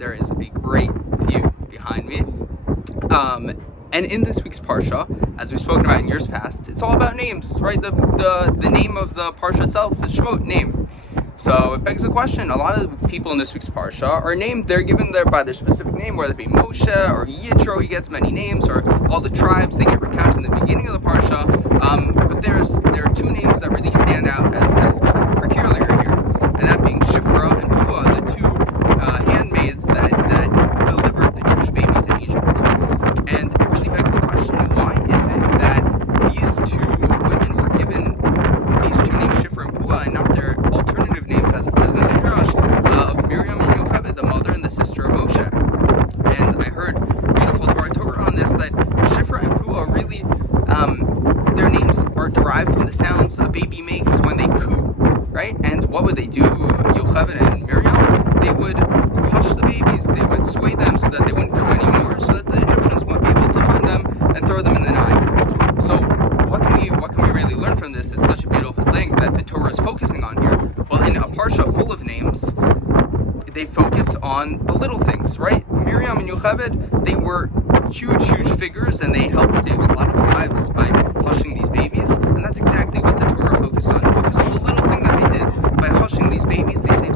there is a great view behind me. And in this week's Parsha, as we've spoken about in years past, it's all about names, right? The name of the Parsha itself is Shemot, name. So it begs the question, a lot of people in this week's Parsha are named, they're given by their specific name, whether it be Moshe or Yitro, he gets many names, or all the tribes, they get recounted in the beginning of the Parsha. But there are two names that really stand out as peculiar here, and that being Shifra and Pua, the two handmaids that delivered the Jewish babies in Egypt. And it really begs the question, why is it that these two women were given these two names, Shifra and Pua, and not their alternative names, as it says in the Midrash, of Miriam and Yocheved, the mother and the sister of Moshe? And I heard beautiful Torah on this, that Shifra and Pua really, their names are derived from the sounds a baby makes when they coo, right? And what would they do, Yocheved and Miriam? They would hush the babies, they would sway them so that they wouldn't coo anymore, so that the Egyptians wouldn't be able to find them and throw them in the Nile. So what can we really learn from this? It's such a beautiful thing that the Torah is focusing on here. Well, in a Parsha full of names, they focus on the little things, right? Miriam and Yocheved, they were huge figures, and they helped save a lot of lives by hushing these babies, and that's exactly what the Torah focused on. It focused on the little thing that they did. By hushing these babies, they saved